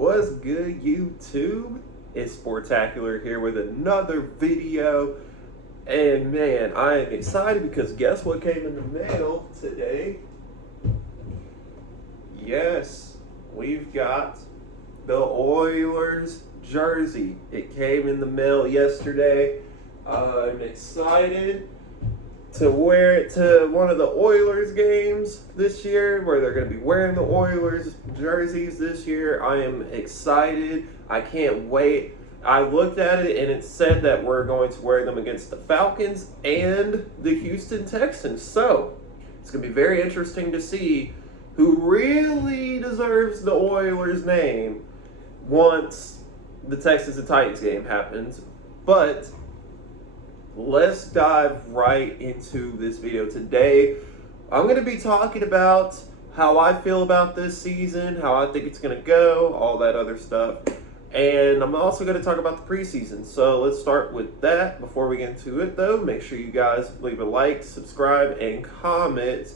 What's good, YouTube? It's Sportacular here with another video. And man, I am excited because guess what came in the mail today? Yes, we've got the Oilers jersey. It came in the mail yesterday. I'm excited to wear it to one of the Oilers games this year, where they're going to be wearing the Oilers jerseys this year. I am excited. I can't wait. I looked at it and it said that we're going to wear them against the Falcons and the Houston Texans. So it's going to be very interesting to see who really deserves the Oilers name once the Texans and Titans game happens. But let's dive right into this video today. I'm going to be talking about how I feel about this season, how I think it's going to go, all that other stuff. And I'm also going to talk about the preseason. So let's start with that. Before we get into it, though, make sure you guys leave a like, subscribe, and comment.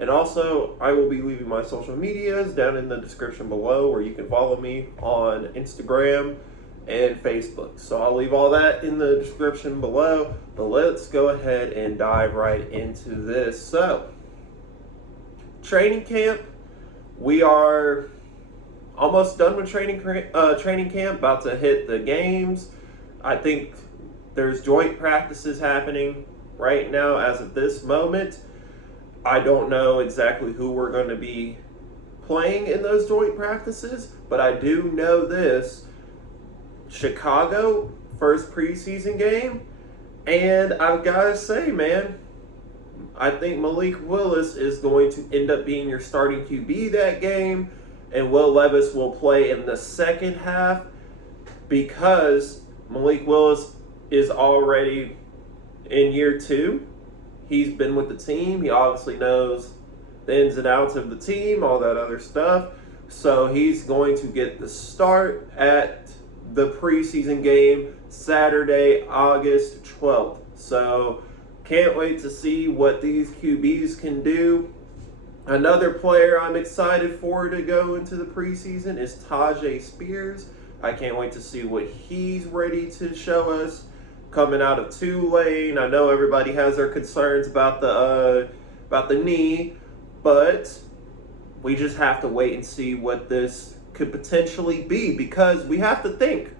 And also, I will be leaving my social medias down in the description below, where you can follow me on Instagram and Facebook. So I'll leave all that in the description below, but let's go ahead and dive right into this. So, training camp, we are almost done with training camp, about to hit the games. I think there's joint practices happening right now as of this moment. I don't know exactly who we're going to be playing in those joint practices, but I do know this: Chicago, first preseason game, and I've got to say, man, I think Malik Willis is going to end up being your starting QB that game, and Will Levis will play in the second half because Malik Willis is already in year 2. He's been with the team. He obviously knows the ins and outs of the team, all that other stuff. So he's going to get the start at the preseason game Saturday, August 12th. So can't wait to see what these QBs can do. Another player I'm excited for to go into the preseason is Tajay Spears. I can't wait to see what he's ready to show us coming out of Tulane. I know everybody has their concerns about the knee, but we just have to wait and see what this could potentially be, because we have to think.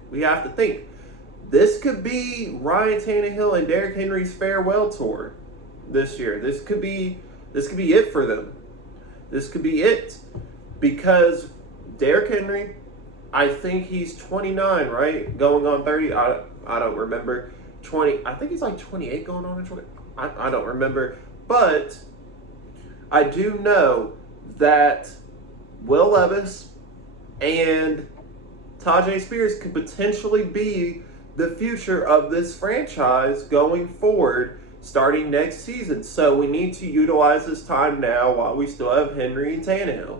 This could be Ryan Tannehill and Derrick Henry's farewell tour this year. This could be it for them. This could be it, because Derrick Henry, I think he's 29, right? Going on 30. I don't remember. 20. I think he's like 28 going on 20. I don't remember. But I do know that Will Levis and Tajay Spears could potentially be the future of this franchise going forward, starting next season. So we need to utilize this time now while we still have Henry and Tannehill.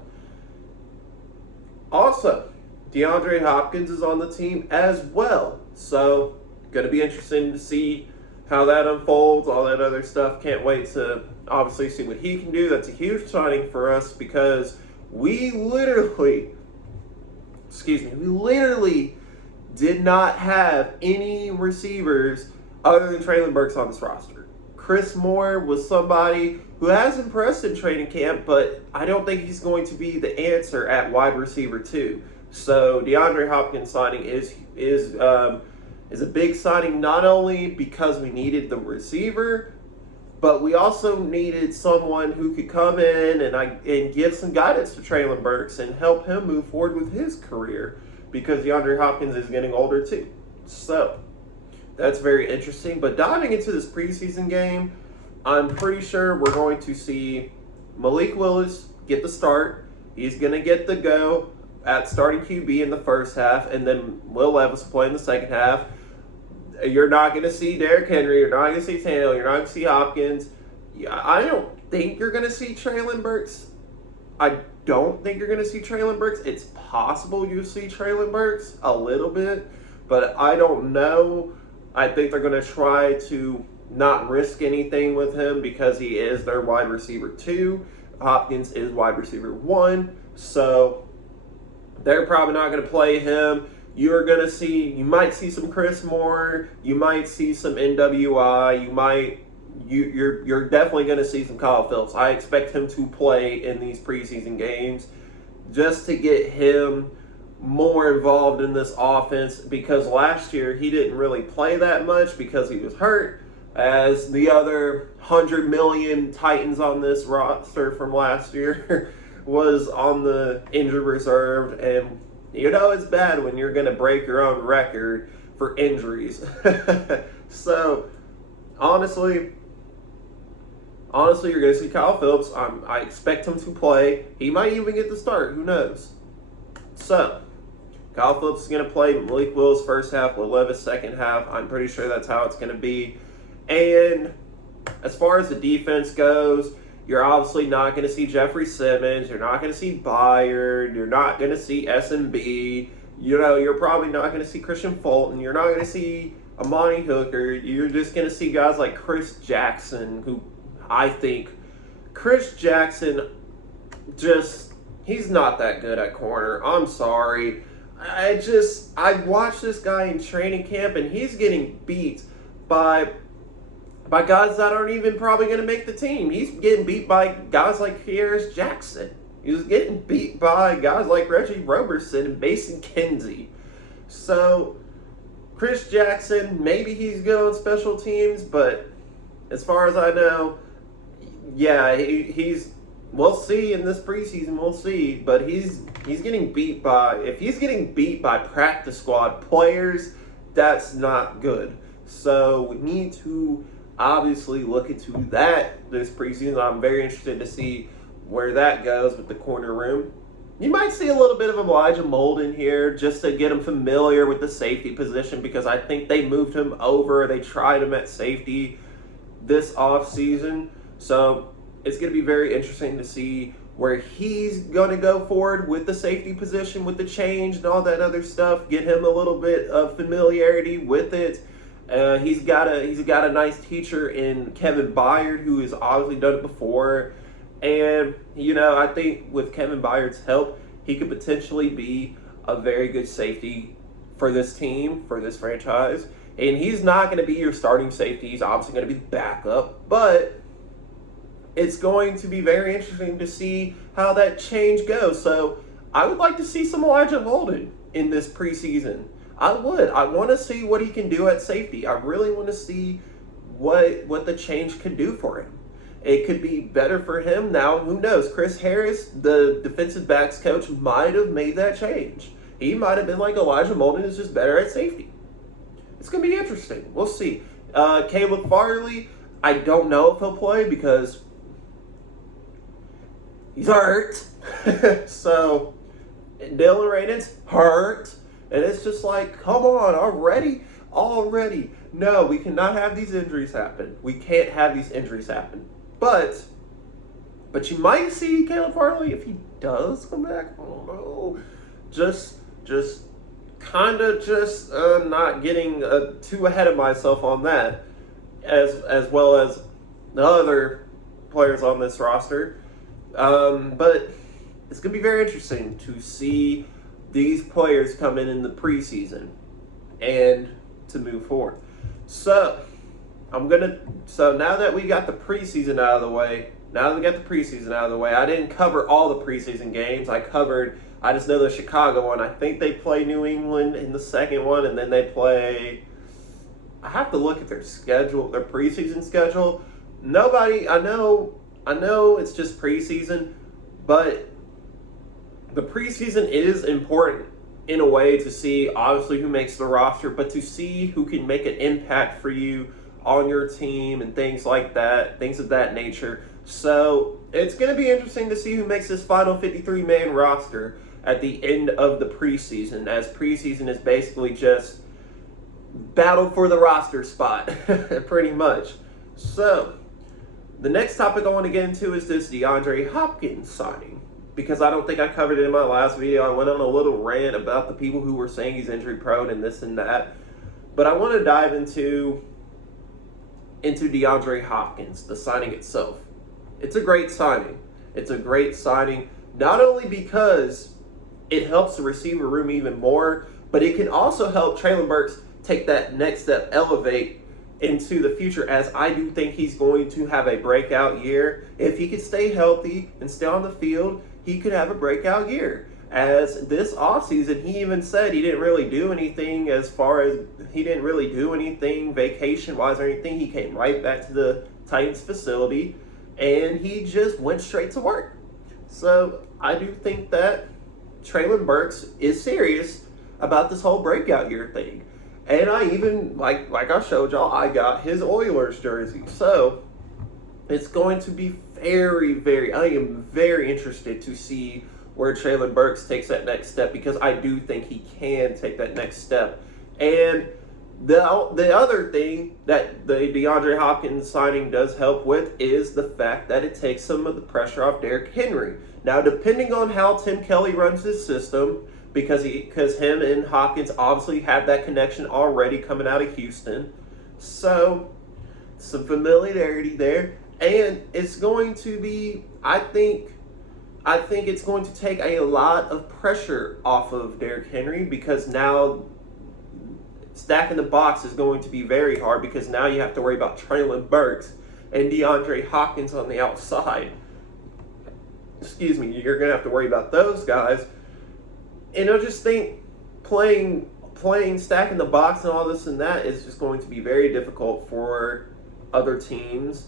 Also, DeAndre Hopkins is on the team as well. So going to be interesting to see how that unfolds, all that other stuff. Can't wait to obviously see what he can do. That's a huge signing for us, because we literally did not have any receivers other than Traylon Burks on this roster. Chris Moore was somebody who has impressed in training camp, but I don't think he's going to be the answer at wide receiver 2. So DeAndre Hopkins signing is a big signing, not only because we needed the receiver, but we also needed someone who could come in and give some guidance to Traylon Burks and help him move forward with his career, because DeAndre Hopkins is getting older too. So that's very interesting. But diving into this preseason game, I'm pretty sure we're going to see Malik Willis get the start. He's going to get the go at starting QB in the first half, and then Will Levis play in the second half. You're not going to see Derrick Henry. You're not going to see Tannehill. You're not going to see Hopkins. I don't think you're going to see Traylon Burks. It's possible you'll see Traylon Burks a little bit, but I don't know. I think they're going to try to not risk anything with him because he is their wide receiver 2. Hopkins is wide receiver 1. So They're probably not going to play him. You might see some Chris Moore, you might see some NWI, you're definitely going to see some Kyle Phillips. I expect him to play in these preseason games just to get him more involved in this offense, because last year he didn't really play that much because he was hurt, as the other 100 million Titans on this roster from last year was on the injured reserve. And it's bad when you're going to break your own record for injuries. So honestly, you're going to see Kyle Phillips. I expect him to play. He might even get the start. Who knows? So Kyle Phillips is going to play. Malik Willis first half, Will Levis second half. I'm pretty sure that's how it's going to be. And as far as the defense goes, you're obviously not going to see Jeffrey Simmons. You're not going to see Byard. You're not going to see SMB. You're probably not going to see Christian Fulton. You're not going to see Amani Hooker. You're just going to see guys like Chris Jackson, who I think Chris Jackson he's not that good at corner. I'm sorry. I watched this guy in training camp, and he's getting beat by guys that aren't even probably going to make the team. He's getting beat by guys like Kearis Jackson. He's getting beat by guys like Reggie Roberson and Mason Kinsey. So Chris Jackson, maybe he's good on special teams, but as far as I know, yeah, we'll see in this preseason, we'll see, but he's getting beat by, if he's getting beat by practice squad players, that's not good. So we need to obviously look into that this preseason. I'm very interested to see where that goes with the corner room. You might see a little bit of Elijah Molden here just to get him familiar with the safety position, because I think they moved him over. They tried him at safety this offseason. So it's going to be very interesting to see where he's going to go forward with the safety position, with the change and all that other stuff. Get him a little bit of familiarity with it. He's got a nice teacher in Kevin Byard, who has obviously done it before. And, I think with Kevin Byard's help, he could potentially be a very good safety for this team, for this franchise. And he's not going to be your starting safety. He's obviously going to be backup. But it's going to be very interesting to see how that change goes. So I would like to see some Elijah Molden in this preseason. I would. I want to see what he can do at safety. I really want to see what the change could do for him. It could be better for him now. Who knows? Chris Harris, the defensive backs coach, might have made that change. He might have been like, Elijah Molden is just better at safety. It's going to be interesting. We'll see. Caleb Farley, I don't know if he'll play because he's hurt. So, Dylan Radin's hurt. And it's just like, come on, already? No, we cannot have these injuries happen. We can't have these injuries happen. But you might see Caleb Farley if he does come back. I don't know. Just not getting too ahead of myself on that, as well as the other players on this roster. But it's going to be very interesting to see these players come in the preseason and to move forward. So now that we got the preseason out of the way, I didn't cover all the preseason games. I just know the Chicago one. I think they play New England in the second one, and then they play, I have to look at their schedule, their preseason schedule. I know it's just preseason, but the preseason is important in a way to see, obviously, who makes the roster, but to see who can make an impact for you on your team and things like that, things of that nature. So it's going to be interesting to see who makes this final 53-man roster at the end of the preseason, as preseason is basically just battle for the roster spot, pretty much. So the next topic I want to get into is this DeAndre Hopkins signing, because I don't think I covered it in my last video. I went on a little rant about the people who were saying he's injury prone and this and that. But I want to dive into DeAndre Hopkins, the signing itself. It's a great signing. Not only because it helps the receiver room even more, but it can also help Traylon Burks take that next step, elevate into the future, as I do think he's going to have a breakout year. If he could stay healthy and stay on the field, he could have a breakout year. As this offseason, he even said he didn't really do anything vacation-wise or anything. He came right back to the Titans facility, and he just went straight to work. So I do think that Traylon Burks is serious about this whole breakout year thing. And I even, like I showed y'all, I got his Oilers jersey. So it's going to be I am very interested to see where Traylon Burks takes that next step, because I do think he can take that next step. And the other thing that the DeAndre Hopkins signing does help with is the fact that it takes some of the pressure off Derrick Henry. Now, depending on how Tim Kelly runs his system, because him and Hopkins obviously have that connection already coming out of Houston, so some familiarity there, and it's going to be, I think it's going to take a lot of pressure off of Derrick Henry, because now stacking the box is going to be very hard, because now you have to worry about Traylon Burks and DeAndre Hopkins on the outside. Excuse me, you're going to have to worry about those guys. And I just think playing, stacking the box and all this and that is just going to be very difficult for other teams.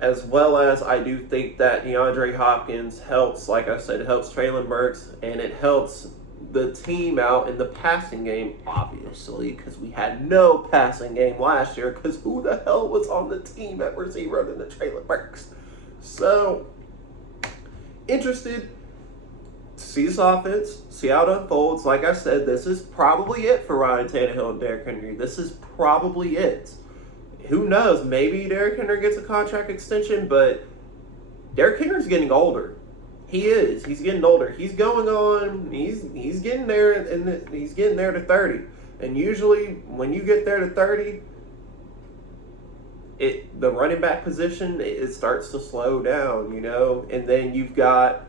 As well as I do think that DeAndre Hopkins helps, like I said, it helps Traylon Burks, and it helps the team out in the passing game, obviously, because we had no passing game last year, because who the hell was on the team at receiver other than Traylon Burks? So, interested to see this offense, see how it unfolds. Like I said, this is probably it for Ryan Tannehill and Derrick Henry. This is probably it. Who knows? Maybe Derrick Henry gets a contract extension, but Derrick Henry's getting older. He is. He's getting older. He's going on. He's getting there, and he's getting there to 30. And usually, when you get there to 30, the running back position, it starts to slow down, And then you've got,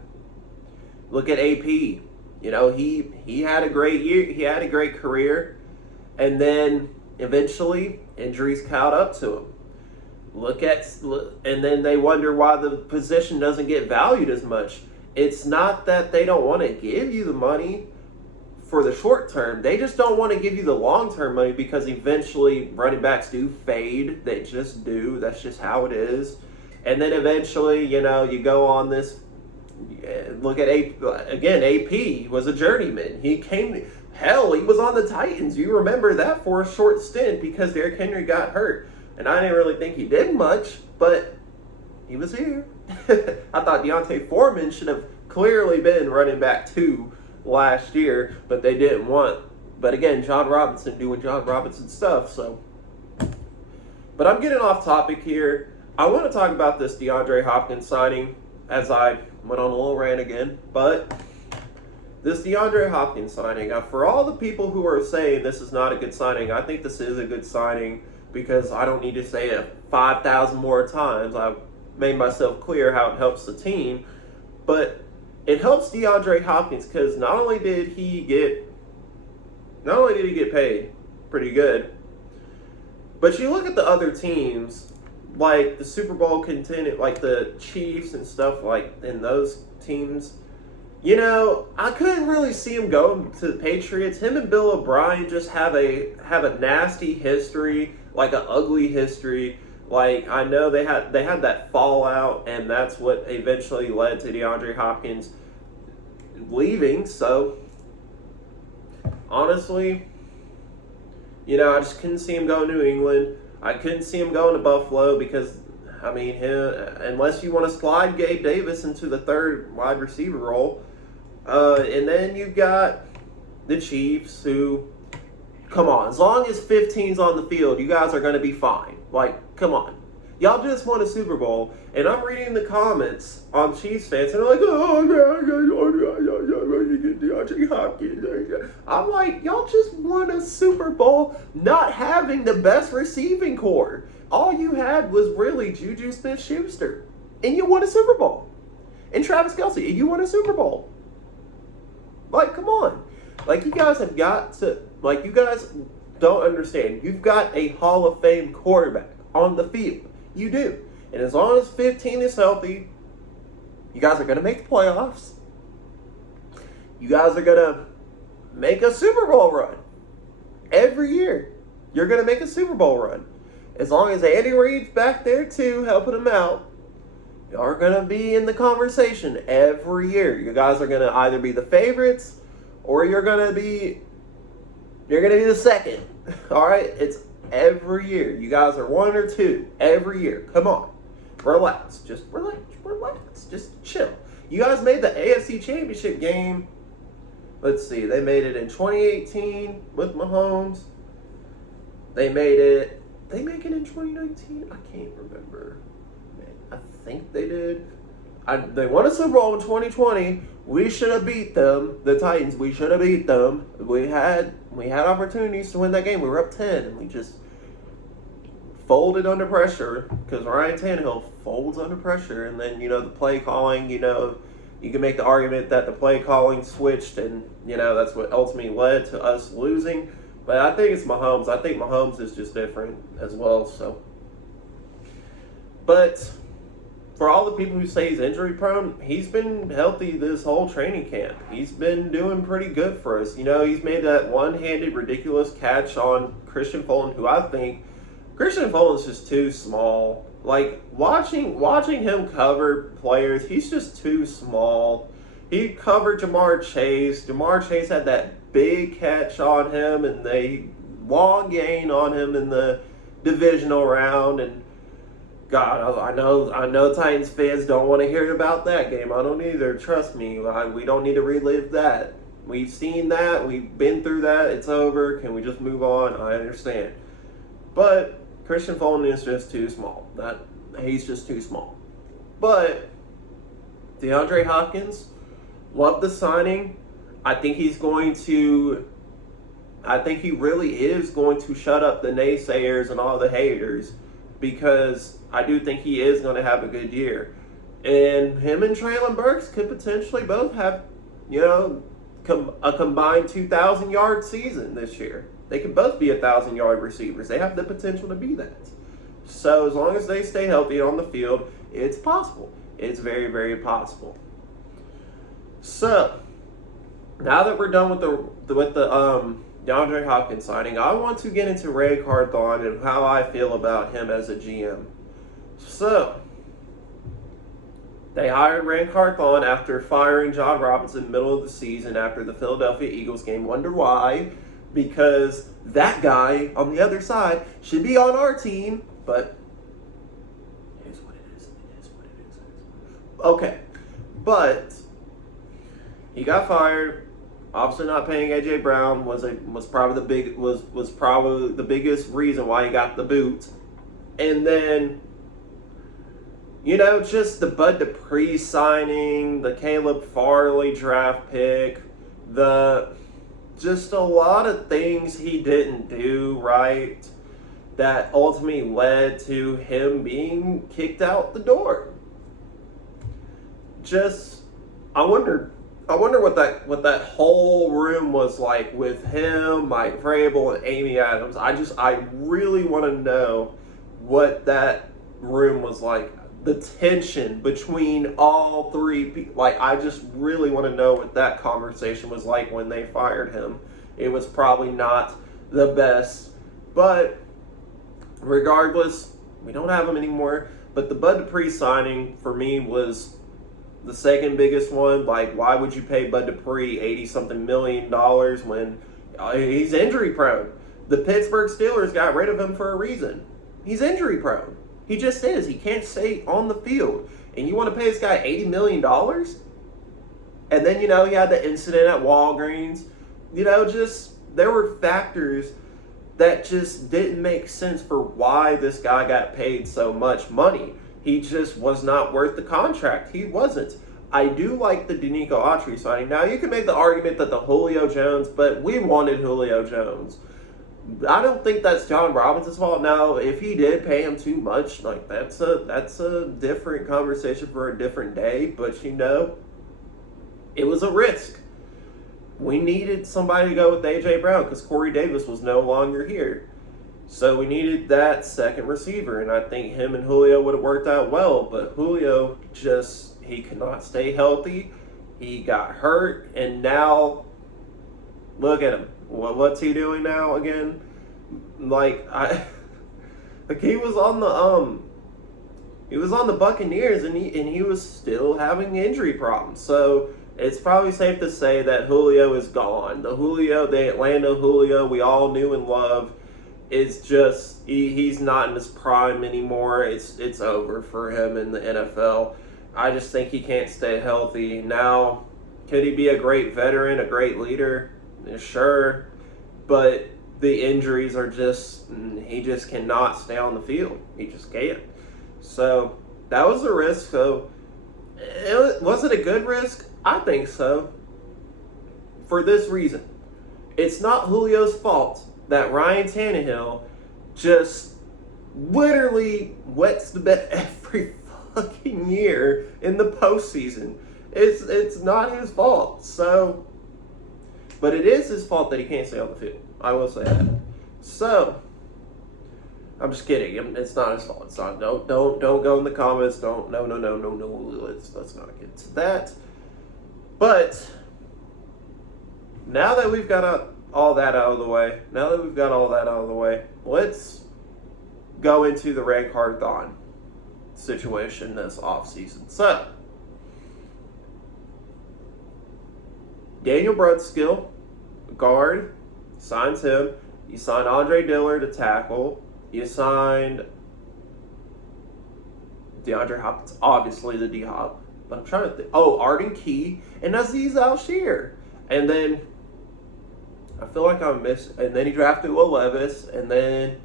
look at AP. He had a great year. He had a great career, and then eventually injuries caught up to him. And then they wonder why the position doesn't get valued as much. It's not that they don't want to give you the money for the short term. They just don't want to give you the long-term money, because eventually running backs do fade. They just do. That's just how it is. And then eventually, you go on this. Look at AP. Again, AP was a journeyman. He was on the Titans. You remember that for a short stint, because Derrick Henry got hurt. And I didn't really think he did much, but he was here. I thought Deontay Foreman should have clearly been running back 2 last year, but they didn't want. But again, John Robinson doing John Robinson stuff. So, but I'm getting off topic here. I want to talk about this DeAndre Hopkins signing, as I went on a little rant again. But this DeAndre Hopkins signing, for all the people who are saying this is not a good signing, I think this is a good signing, because I don't need to say it 5,000 more times. I've made myself clear how it helps the team. But it helps DeAndre Hopkins, because not only did he get paid pretty good, but you look at the other teams, like the Super Bowl contending, like the Chiefs and stuff, like in those teams, I couldn't really see him going to the Patriots. Him and Bill O'Brien just have a nasty history, like an ugly history. Like, I know they had that fallout, and that's what eventually led to DeAndre Hopkins leaving. So, honestly, I just couldn't see him going to New England. I couldn't see him going to Buffalo, because, unless you want to slide Gabe Davis into the third wide receiver role. And then you've got the Chiefs, who, come on, as long as 15's on the field, you guys are going to be fine. Like, come on. Y'all just won a Super Bowl, and I'm reading the comments on Chiefs fans, and they're like, DeAndre Hopkins. I'm like, y'all just won a Super Bowl not having the best receiving core. All you had was really Juju Smith-Schuster, and you won a Super Bowl. And Travis Kelce, and you won a Super Bowl. Like, come on. Like, you guys have got to, like, you guys don't understand. You've got a Hall of Fame quarterback on the field. You do. And as long as 15 is healthy, you guys are going to make the playoffs. You guys are going to make a Super Bowl run. Every year, you're going to make a Super Bowl run. As long as Andy Reid's back there, too, helping them out, you're going to be in the conversation every year. You guys are going to either be the favorites or you're going to be the second. All right? It's every year. You guys are 1 or 2 every year. Come on. Relax. Just relax. Just chill. You guys made the AFC Championship game. Let's see. They made it in 2018 with Mahomes. They make it in 2019? I can't remember. I think they did. They won a Super Bowl in 2020. We should have beat them. The Titans, we should have beat them. We had opportunities to win that game. We were up 10, and we just folded under pressure because Ryan Tannehill folds under pressure. And then, the play calling, you can make the argument that the play calling switched, and, that's what ultimately led to us losing. But I think it's Mahomes. I think Mahomes is just different as well. So, but for all the people who say he's injury prone, he's been healthy this whole training camp. He's been doing pretty good for us. He's made that one-handed ridiculous catch on Christian Fulton, who I think Christian Fulton's just too small. Like, watching him cover players, he's just too small. He covered Jamar Chase. Jamar Chase had that big catch on him, and they long gain on him in the divisional round. And God, I know Titans fans don't want to hear about that game. I don't either. Trust me, we don't need to relive that. We've seen that. We've been through that. It's over. Can we just move on? I understand. But Christian Fulton is just too small. He's just too small. But DeAndre Hopkins, love the signing. I think he really is going to shut up the naysayers and all the haters, because I do think he is going to have a good year. And him and Treylon Burks could potentially both have, a combined 2,000-yard season this year. They could both be 1,000-yard receivers. They have the potential to be that. So as long as they stay healthy on the field, it's possible. It's very, very possible. So now that we're done with the DeAndre Hopkins signing, I want to get into Ray Carthon and how I feel about him as a GM. So they hired Ray Carthon after firing John Robinson middle of the season after the Philadelphia Eagles game. Wonder why? Because that guy on the other side should be on our team, but it is what it is. It is what it is. Okay, but he got fired. Obviously, not paying AJ Brown was probably the biggest reason why he got the boot. And then, just the Bud Dupree signing, the Caleb Farley draft pick, just a lot of things he didn't do right that ultimately led to him being kicked out the door. I wonder what that whole room was like with him, Mike Vrabel, and Amy Adams. I really want to know what that room was like. The tension between all three people. Like, I just really want to know what that conversation was like when they fired him. It was probably not the best. But regardless, we don't have him anymore. But the Bud Dupree signing, for me, was the second biggest one. Like, why would you pay Bud Dupree $80-something million when he's injury prone? The Pittsburgh Steelers got rid of him for a reason. He's injury prone. He just is. He can't stay on the field. And you want to pay this guy $80 million? And then, he had the incident at Walgreens. There were factors that just didn't make sense for why this guy got paid so much money. He just was not worth the contract. He wasn't. I do like the Danico Autry signing. Now, you can make the argument that the Julio Jones, but we wanted Julio Jones. I don't think that's John Robinson's fault. Now, if he did pay him too much, that's a different conversation for a different day. But it was a risk. we needed somebody to go with A.J. Brown because Corey Davis was no longer here. So we needed that second receiver, and I think him and Julio would have worked out well. But Julio he could not stay healthy. He got hurt, and now look at him. What's he doing now again? Like he was on the Buccaneers, and he was still having injury problems. So it's probably safe to say that Julio is gone. The Atlanta Julio we all knew and loved is just he's not in his prime anymore. It's over for him in the NFL. I just think he can't stay healthy. Now, could he be a great veteran, a great leader? Sure. But the injuries are he just cannot stay on the field. He just can't. So that was a risk. So was it a good risk? I think so. For this reason. It's not Julio's fault that Ryan Tannehill just literally wets the bed every fucking year in the postseason. It's not his fault. So, but it is his fault that he can't stay on the field. I will say that. So, I'm just kidding. It's not his fault. It's not. Don't go in the comments. No. Let's not get to that. But now that we've got all that out of the way, let's go into the red card thon situation this offseason. So, Daniel Brunskill, guard, signs him. You signed Andre Dillard to tackle. You signed DeAndre Hopkins, obviously the D-Hop. But I'm trying to think. Oh, Arden Key and Azeez Al-Shir. And then I feel like I'm missing. And then he drafted Will Levis. And then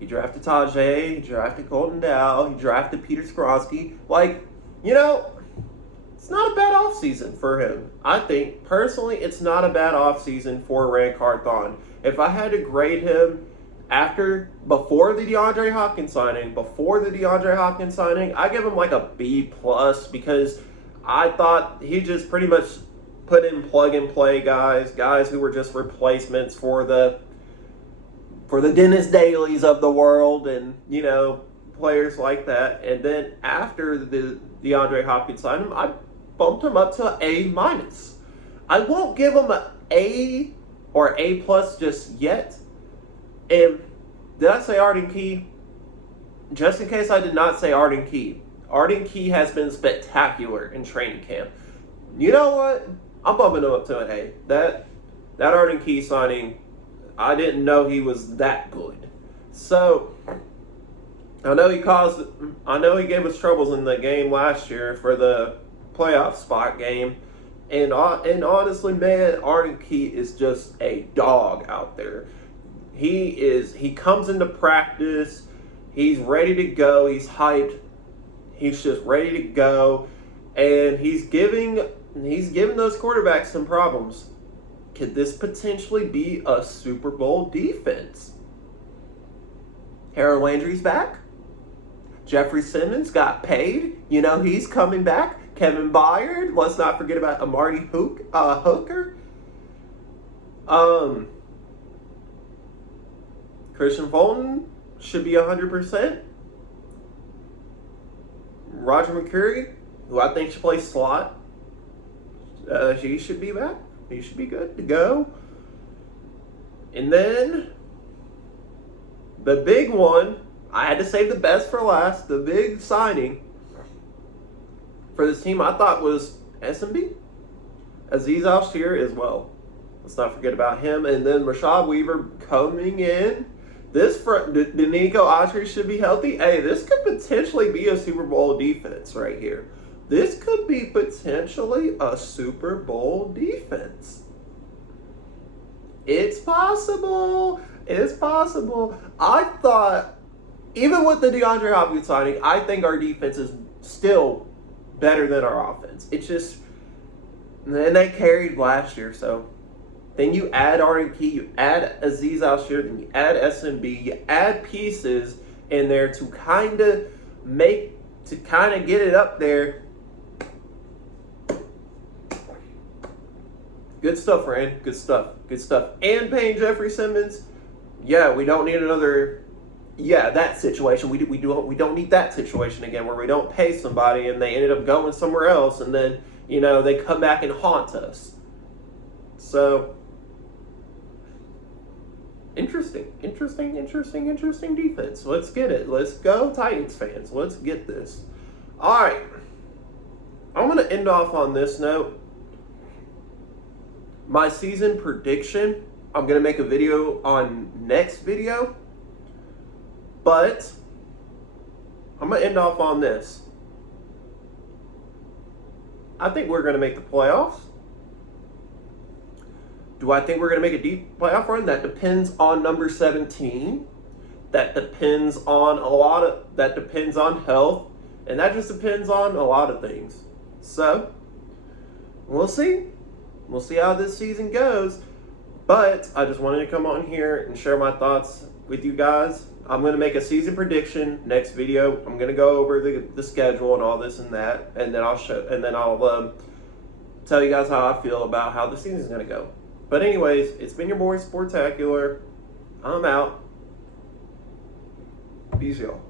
he drafted Tajay. He drafted Colton Dow. He drafted Peter Skronsky. Like, it's not a bad offseason for him. I think, personally, it's not a bad offseason for Red Carthon. If I had to grade him before the DeAndre Hopkins signing, I give him like a B+, because I thought he just pretty much put in plug-and-play guys who were just replacements for the Dennis Dailies of the world and, players like that. And then after the DeAndre Hopkins signed him, I bumped him up to A-. I won't give him an A or A+ just yet. And did I say Arden Key? Just in case I did not say Arden Key. Arden Key has been spectacular in training camp. You know what? I'm bumping him up to an A. That Arden Key signing, I didn't know he was that good. So, I know he gave us troubles in the game last year for the playoff spot game. And honestly, man, Arden Key is just a dog out there. He comes into practice, he's ready to go, he's hyped, he's just ready to go, and he's giving those quarterbacks some problems. Could this potentially be a Super Bowl defense? Harold Landry's back. Jeffrey Simmons got paid. He's coming back. Kevin Byard. Let's not forget about Amari Hooker. Christian Fulton should be 100%. Roger McCreary, who I think should play slot, he should be back. He should be good to go. And then the big one, I had to save the best for last. The big signing for this team I thought was SMB. Azeez Al-Shir as well. Let's not forget about him. And then Rashad Weaver coming in. Danico Autry should be healthy. Hey, this could potentially be a Super Bowl defense right here. This could be potentially a Super Bowl defense. It's possible. It's possible. I thought, even with the DeAndre Hopkins signing, I think our defense is still better than our offense. It's just, and they carried last year, so. Then you add Arden Key, you add Azeez Al-Shir, then you add SMB, you add pieces in there to kind of get it up there. Good stuff, Rand. Good stuff. Good stuff. And paying Jeffrey Simmons. Yeah, we don't need another. Yeah, that situation. We don't need that situation again where we don't pay somebody and they ended up going somewhere else and then they come back and haunt us. So interesting defense. Let's get it. Let's go, Titans fans. Let's get this. All right. I'm gonna end off on this note. My season prediction, I'm going to make a video on next video, but I'm going to end off on this. I think we're going to make the playoffs. Do I think we're going to make a deep playoff run? That depends on number 17. That depends on that depends on health, and that just depends on a lot of things. So, we'll see. We'll see how this season goes. But I just wanted to come on here and share my thoughts with you guys. I'm going to make a season prediction next video. I'm going to go over the schedule and all this and that, and then I'll tell you guys how I feel about how the season's going to go. But anyways, it's been your boy Sportacular. I'm out. Peace, y'all.